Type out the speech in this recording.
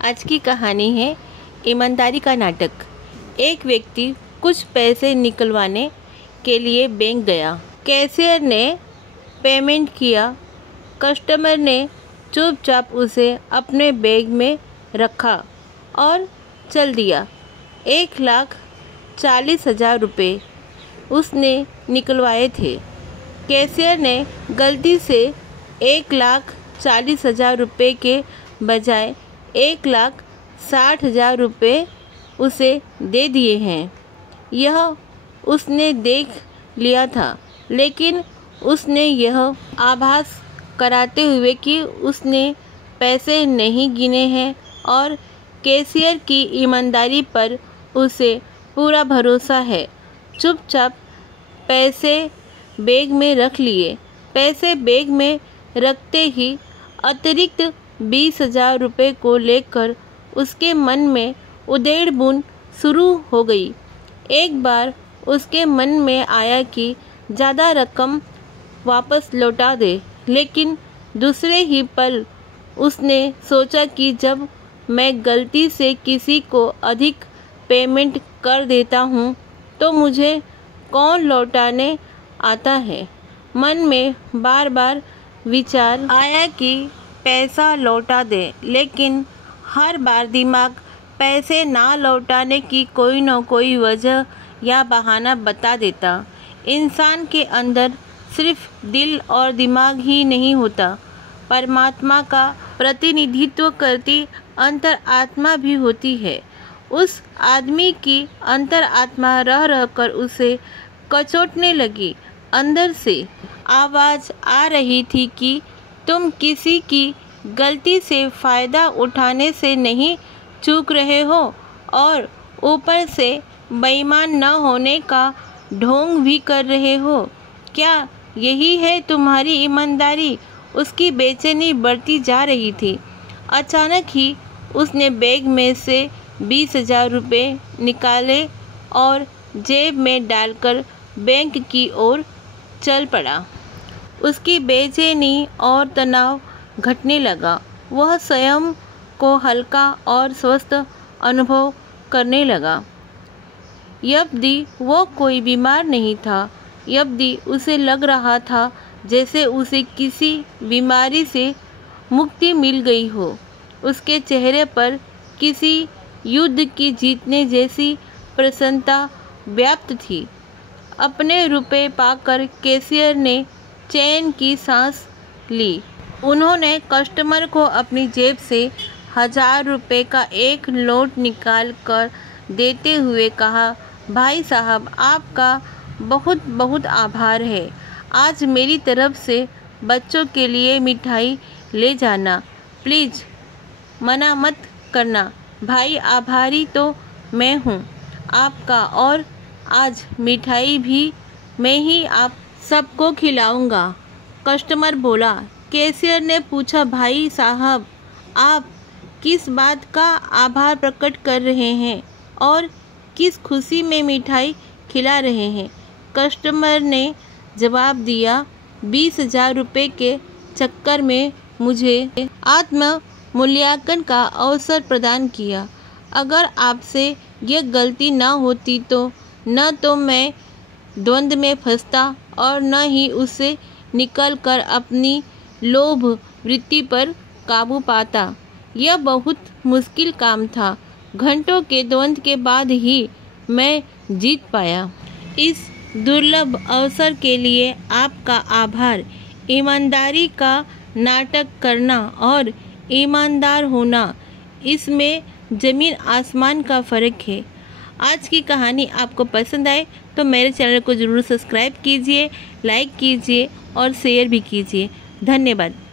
आज की कहानी है ईमानदारी का नाटक। एक व्यक्ति कुछ पैसे निकलवाने के लिए बैंक गया। कैशियर ने पेमेंट किया। कस्टमर ने चुपचाप उसे अपने बैग में रखा और चल दिया। 1,40,000 रुपये उसने निकलवाए थे। कैशियर ने गलती से 1,40,000 रुपये के बजाय 1,60,000 रुपये उसे दे दिए हैं। यह उसने देख लिया था, लेकिन उसने यह आभास कराते हुए कि उसने पैसे नहीं गिने हैं और कैशियर की ईमानदारी पर उसे पूरा भरोसा है, चुपचाप पैसे बैग में रख लिए। पैसे बैग में रखते ही अतिरिक्त 20,000 रुपये को लेकर उसके मन में उधेड़-बुन शुरू हो गई। एक बार उसके मन में आया कि ज़्यादा रकम वापस लौटा दे, लेकिन दूसरे ही पल उसने सोचा कि जब मैं गलती से किसी को अधिक पेमेंट कर देता हूँ तो मुझे कौन लौटाने आता है। मन में बार बार विचार आया कि पैसा लौटा दे, लेकिन हर बार दिमाग पैसे ना लौटाने की कोई न कोई वजह या बहाना बता देता। इंसान के अंदर सिर्फ दिल और दिमाग ही नहीं होता, परमात्मा का प्रतिनिधित्व करती अंतर आत्मा भी होती है। उस आदमी की अंतर आत्मा रह रहकर उसे कचोटने लगी। अंदर से आवाज़ आ रही थी कि तुम किसी की गलती से फ़ायदा उठाने से नहीं चूक रहे हो और ऊपर से बेईमान न होने का ढोंग भी कर रहे हो। क्या यही है तुम्हारी ईमानदारी? उसकी बेचैनी बढ़ती जा रही थी। अचानक ही उसने बैग में से 20,000 रुपये निकाले और जेब में डालकर बैंक की ओर चल पड़ा। उसकी बेचैनी और तनाव घटने लगा। वह स्वयं को हल्का और स्वस्थ अनुभव करने लगा। यद्यपि वो कोई बीमार नहीं था, यद्यपि उसे लग रहा था जैसे उसे किसी बीमारी से मुक्ति मिल गई हो। उसके चेहरे पर किसी युद्ध की जीतने जैसी प्रसन्नता व्याप्त थी। अपने रुपए पाकर कैशियर ने चैन की सांस ली। उन्होंने कस्टमर को अपनी जेब से 1,000 रुपये का एक नोट निकाल कर देते हुए कहा, भाई साहब, आपका बहुत बहुत आभार है। आज मेरी तरफ से बच्चों के लिए मिठाई ले जाना, प्लीज़ मना मत करना। भाई, आभारी तो मैं हूँ आपका, और आज मिठाई भी मैं ही आप सबको खिलाऊंगा। कस्टमर बोला। कैशियर ने पूछा, भाई साहब, आप किस बात का आभार प्रकट कर रहे हैं और किस खुशी में मिठाई खिला रहे हैं? कस्टमर ने जवाब दिया, 20,000 रुपये के चक्कर में मुझे आत्म मूल्यांकन का अवसर प्रदान किया। अगर आपसे यह गलती न होती तो न तो मैं द्वंद्व में फंसता और न ही उसे निकल कर अपनी लोभ वृत्ति पर काबू पाता। यह बहुत मुश्किल काम था। घंटों के द्वंद्व के बाद ही मैं जीत पाया। इस दुर्लभ अवसर के लिए आपका आभार। ईमानदारी का नाटक करना और ईमानदार होना, इसमें ज़मीन आसमान का फ़र्क है। आज की कहानी आपको पसंद आए तो मेरे चैनल को ज़रूर सब्सक्राइब कीजिए, लाइक कीजिए और शेयर भी कीजिए। धन्यवाद।